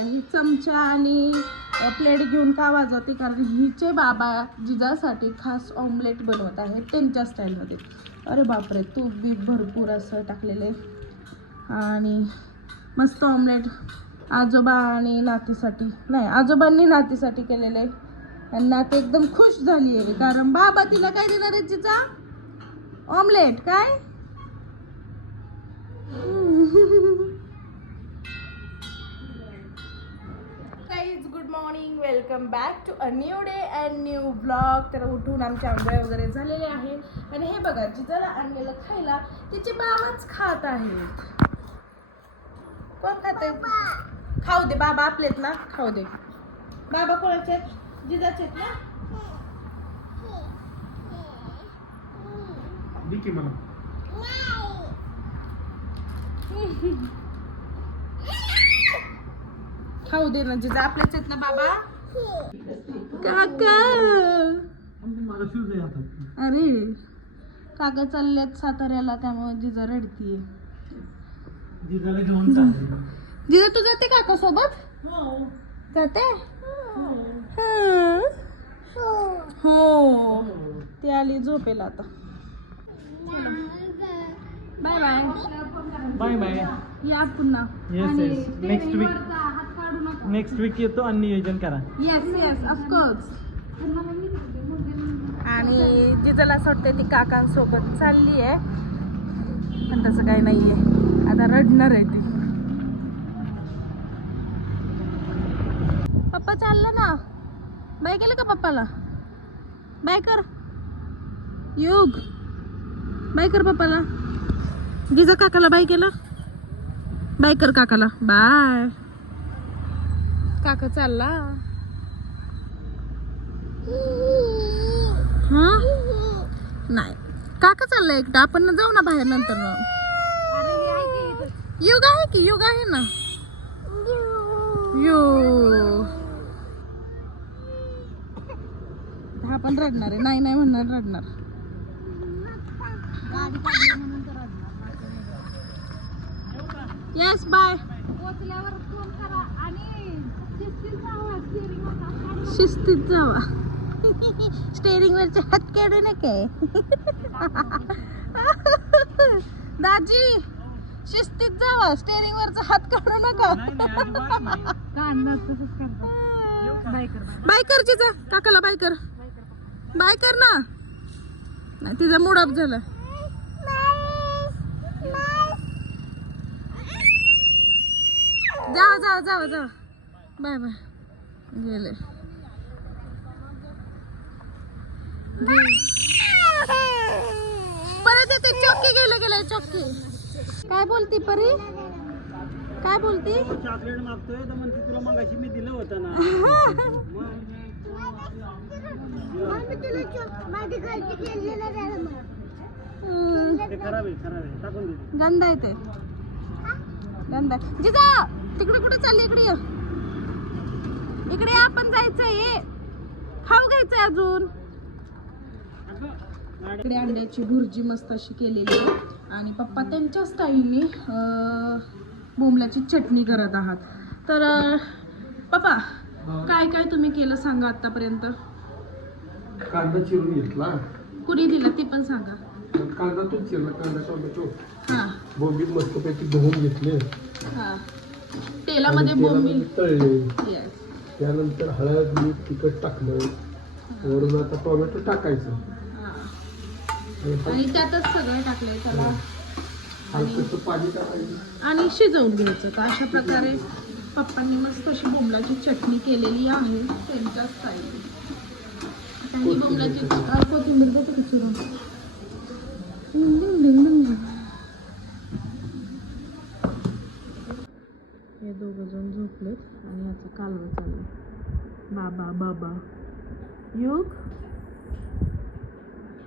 ही चमचा आणि प्लेट घेऊन का वाजवते? कारण हिचे बाबा जिजासाठी खास ऑमलेट बनवत आहे त्यांच्या स्टाईलमध्ये. अरे बापरे तूप बीप भरपूर असं टाकलेले. आणि मस्त ऑमलेट आजोबा आणि नातीसाठी नाही आजोबांनी नातीसाठी केलेले. आहे. आणि नाती एकदम खुश झाली आहे कारण बाबा तिला काय देणार आहे जिजा? ऑमलेट काय? Morning welcome back to a new day and new blog तर उठून आमच्या आंघोळ्या वगैरे झालेले आहे आणि हे बघा जिजाला आणलेलं खायला तिचे बाबाच खात आहेत. कोण खाते खाऊ दे बाबा आपलेत ना? खाऊ दे. बाबा कोणाचे आहेत? जिजाचे आहेत ना? मला. खाऊ दे ना जिजा आपलेच आहेत ना बाबा? काका. अरे काका चाललेत साताऱ्याला त्यामुळे जिजा रडतीये. जिजाला घेऊन चालले जिजा तू जाते काका सोबत? जाते? हो. ती आली झोपेला आता. Bye bye. Bye bye. या पुन्हा. नेक्स्ट वीक नेक्स्ट वीक येतो आणि नियोजन करा. येस येस ऑफकोर्स आणि जिजाला असं वाटतं ती काकांसोबत चालली आहे पण तसं काही नाही आहे आता रडणार आहे ती. पप्पा चाललं ना? बाय केलं का पप्पाला? बाय कर. युग. बाय कर पप्पाला. जिजा काकाला बाय केलं? बाय कर काकाला. बाय काका चालला? हा? नाही. काका चालला एकटा. आपण जाऊ ना बाहेर नंतर युग आहे की? युग आहे ना? यो. हा पण रडणार आहे. नाही नाही म्हणणार रडणार. येस बाय शिस्तीत जावा. स्टेअरिंग वरचे हात काढू नका. दाजी शिस्तीत जावा. स्टेअरिंग वरचा हात काढू नका. बाय कर तिचा काकाला बाय कर बाय कर ना. नाही तिचा मूड ऑफ झाला. जावा जावा जावा जावा. Bye bye. गेले. परत येते चौकी गेले गेले चौकी काय बोलती परी? काय बोलती? चॉकलेट मागतोय तर म्हणते तुला मगाशी मी दिलं होतं ना. गंध आहे ते. गंध आहे. जिजा तिकडे कुठे चालली? इकडे ये. इकडे आपण जायचंय. ये खाऊ घ्यायचंय अजून. इकडे अंड्याची भुर्जी मस्त अशी केलेली आहे. आणि पप्पा त्यांच्या स्टाईलने बोंबल्याची चटणी करत आहात. तर पप्पा काय काय तुम्ही केलं सांगा आतापर्यंत? कांदा चिरून घेतला. कुणी दिलं ते पण सांगा. कांदा तो चिरला कांदा टोमॅटो हां. बोंबील मस्तपैकी धुवून घेतले. हां. तेलामध्ये तेलामध्ये तळले. येस त्यानंतर हळद मीठ तिखट टाकलं. वरून आता टोमॅटो टाकायचं. आणि त्यातच सगळं टाकलंय त्याला. हलकंसं पाणी टाकायचं. आणि शिजवून घ्यायचं. तर अशा प्रकारे पप्पांनी मस्त अशी बोंबलाची चटणी केलेली आहे त्यांच्या स्टाईल बोंबलाची अ, कोथिंबीर देते की चिरून डिंग, डिंग, डिंग, डिंग. हे दोघं आणि याचं कालवं चाललंय बाबा बाबा. युग?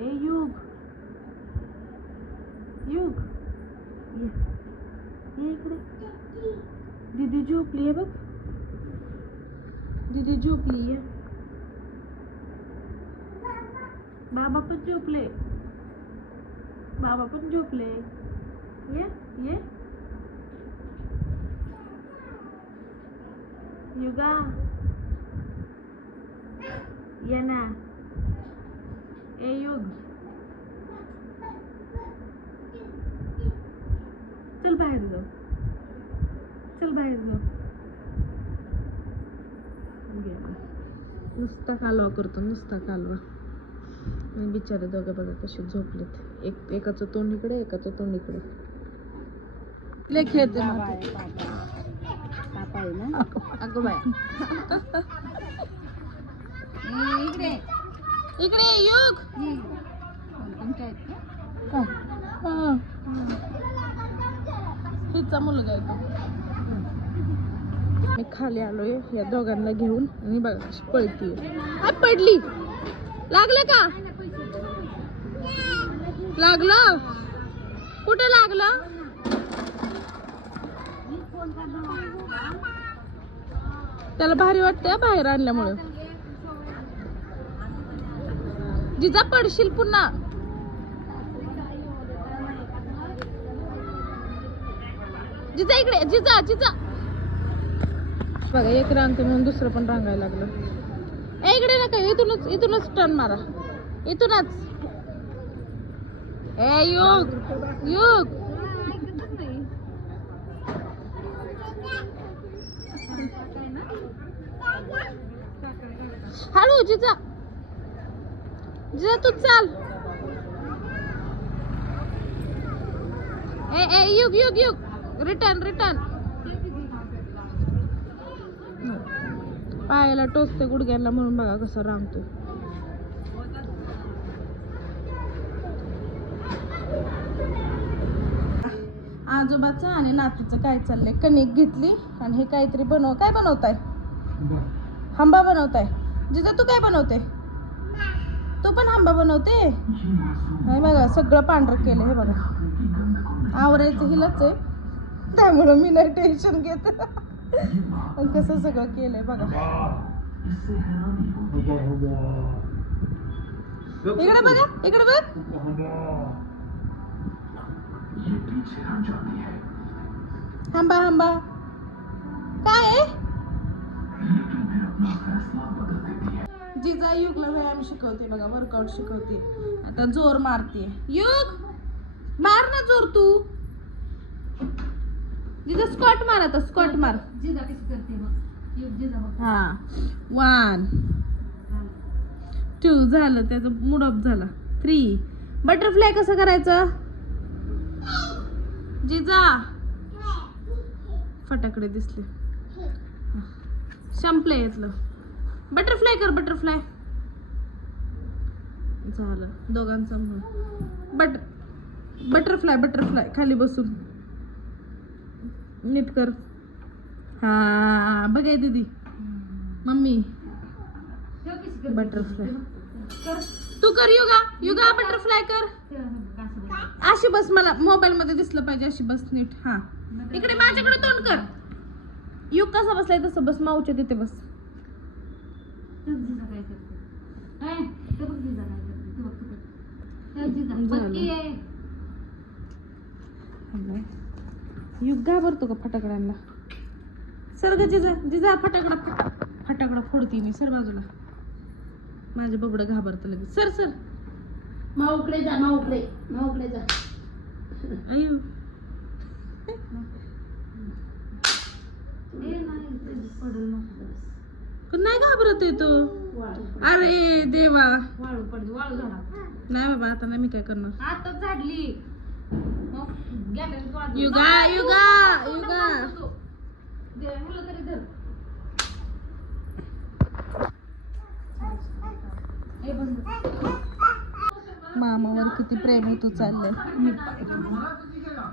ए युग. युग. ये. ये इकडे. दीदी झोपली आहे बघ. दीदी झोपली आहे. बाबा पण झोपले. बाबा पण झोपले. ये ये. युगा ये ना ए युग चल बाहेर जाऊ. चल बाहेर जाऊ. नुसता कालवा करतो नुसता कालवा. बिचारे दोघे बघा कसे झोपलेत. एक एकाचं तोंड इकडे एकाचं तोंड इकडे. खेळते खेळते माती. अगं बाय इकडे इकडे युग तुमच्या आहेत का? हिचा मुलगा आहे तो मी खाली आलोय या दोघांना घेऊन आणि बघा कशी पळतीये आ, पडली लागलं का लागलं कुठे लागलं त्याला भारी वाटतंय बाहेर आणल्यामुळं. जिजा पडशील पुन्हा. जिजा इकडे जिजा जिजा. बघा एक रांगते म्हणून दुसरं पण रांगायला लागलं. ए इकडे नका इथूनच इथूनच टर्न मारा. इथूनच. ए युग युग. हळू जिजा. जिजा तू चाल. ए ए युग युग युग. रिटर्न रिटर्न पायाला टोचते गुडघ्याला म्हणून बघा कसा रांगतो आजोबाचं आणि नातूचं काय चाललंय? कणिक घेतली आणि हे काहीतरी बनव काय बनवताय? हंबा बनवताय. जिजा तू काय बनवते? तू पण आंबा बनवते? हे बघा सगळं पांढरं केलं हे बघा. आवरायचं हिलाच आहे. त्यामुळं मी नाही टेन्शन घेत. कसं सगळं केलंय बघा. इकडे बघा इकडे बघ. हंबा हंबा काय आहे? जिजा युगला व्यायाम शिकवते बघा वर्कआउट शिकवते. आता जोर मारते. युग! मार ना जोर तू. जिजा स्कॉट मार आता स्कॉट मार. जिजा कशी करते बघ युग जिजा बघ. हा. वन टू झालं त्याचं मूड ऑफ झाला. थ्री बटरफ्लाय कसं करायचं? जिजा. फटाकडे दिसले. संपलं यातलं बटरफ्लाय कर बटरफ्लाय झालं. दोघांचं म्हणून. बट बटरफ्लाय बटरफ्लाय खाली बसून. नीट कर. हा बघाय दीदी. मम्मी. बटरफ्लाय कर तू कर युगा. युगा बटरफ्लाय कर. अशी बस मला. मोबाईल मध्ये दिसलं पाहिजे अशी बस नीट. हा. इकडे माझ्याकडे तोंड कर. युग कसा बसलाय तसं बस माऊच्या तिथे बस. युग घाबरतो का फटाकड्यांना? सर ग जिजा जिजा फटाकडा फट- फटाकडा फोडते मी सर बाजूला. माझे बबडं घाबरतं लगेच. Sir sir. माऊकडे जा माऊकडे. माऊकडे जा. नाही नाही घाबरत आहे अरे देवा. वाळू पडली वाळू झाला नाही बाबा आता नाही मी काय करणार. आता झाडली युगा युगा युगा. तरी धर. मामावर किती प्रेम होतो चाललंय.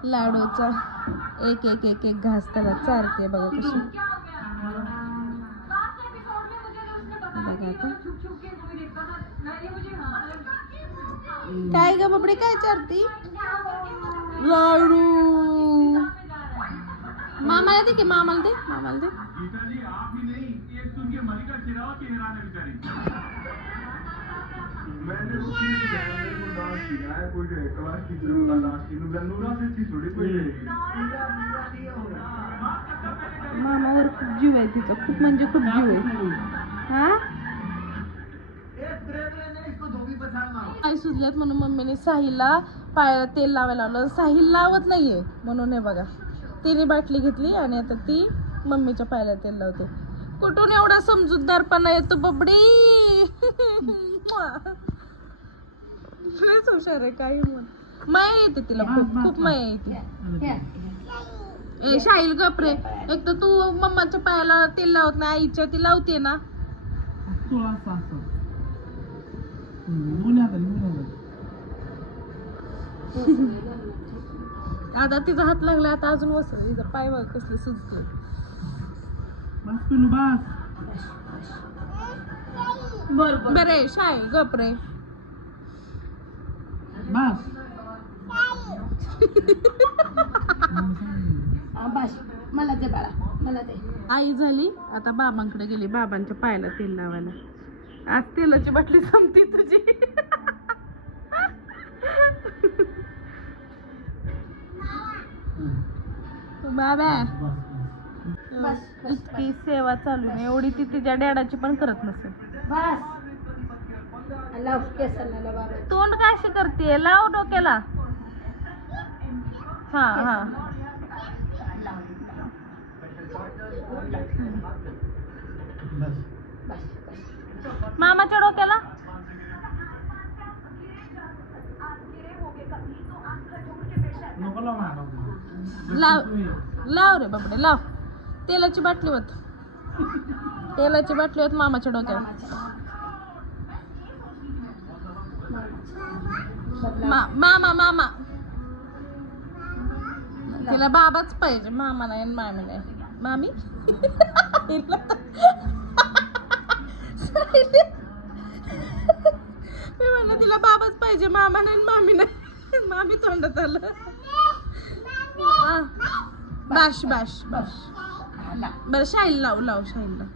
लाडूचा एक एक एक एक घास त्याला चारते. बघा कशी. बघा आता. काय ग बाबडे काय चारती? लाडू. मामाला दे की मामाला दे. मामाला दे. मैंने तो फिर भी जाना मेरे को डांस सीखना है कोई जो क्लास टीचर वाला डांस की नूरा से थी थोड़ी कोई मामावर खूप जीव आहे तिचा खूप म्हणजे खूप जीव आहे हा? आई सुजल्यात म्हणून मम्मीने साहिलला पायाला तेल लावायला लावलं. साहिल लावत नाहीये म्हणून हे बघा. तिने बाटली घेतली आणि आता ती मम्मीच्या पायाला तेल लावते. कुठून एवढा समजूतदारपणा येतो बबडी? लयच हुशार आहे काही म्हण. माया येते तिला खूप खूप माया येते. ए शाहील गपरे एक तर तू मम्माच्या पायाला तेल लावत नाही आईच्या ती लावते ना. आता तिचा हात लागला आता अजून वसर तिचा पाय बघ कसले सुचतोय बस पिलू बस. बरे शाय गपरे बस. बस. मला ते बाळा मला ते आई झाली? आता बाबांकडे गेली बाबांच्या पायाला तेल लावायला. आज तेलाची बाटली संपती तुझी. बाबा. बस. इतकी सेवा चालू आहे एवढी ती तिच्या डॅडाची पण करत नसेल. बस. लाव केसाला बाबा तोंड काय अशी करते लाव डोक्याला. हा हा. मामाच्या डोक्याला. लाव लाव. रे बापडे लाव. तेलाची बाटली होत तेलाची बाटली होत मामाच्या डोक्यावर मा- मामा मामा. तिला बाबाच पाहिजे मामा नाही मामी नाही. मामी? मी म्हणलं तिला बाबाच पाहिजे मामा नाही मामी नाही. मामी तोंडात आलं. बाश बाश बाश. बरं शाईल लावू लाव शाईल लाव.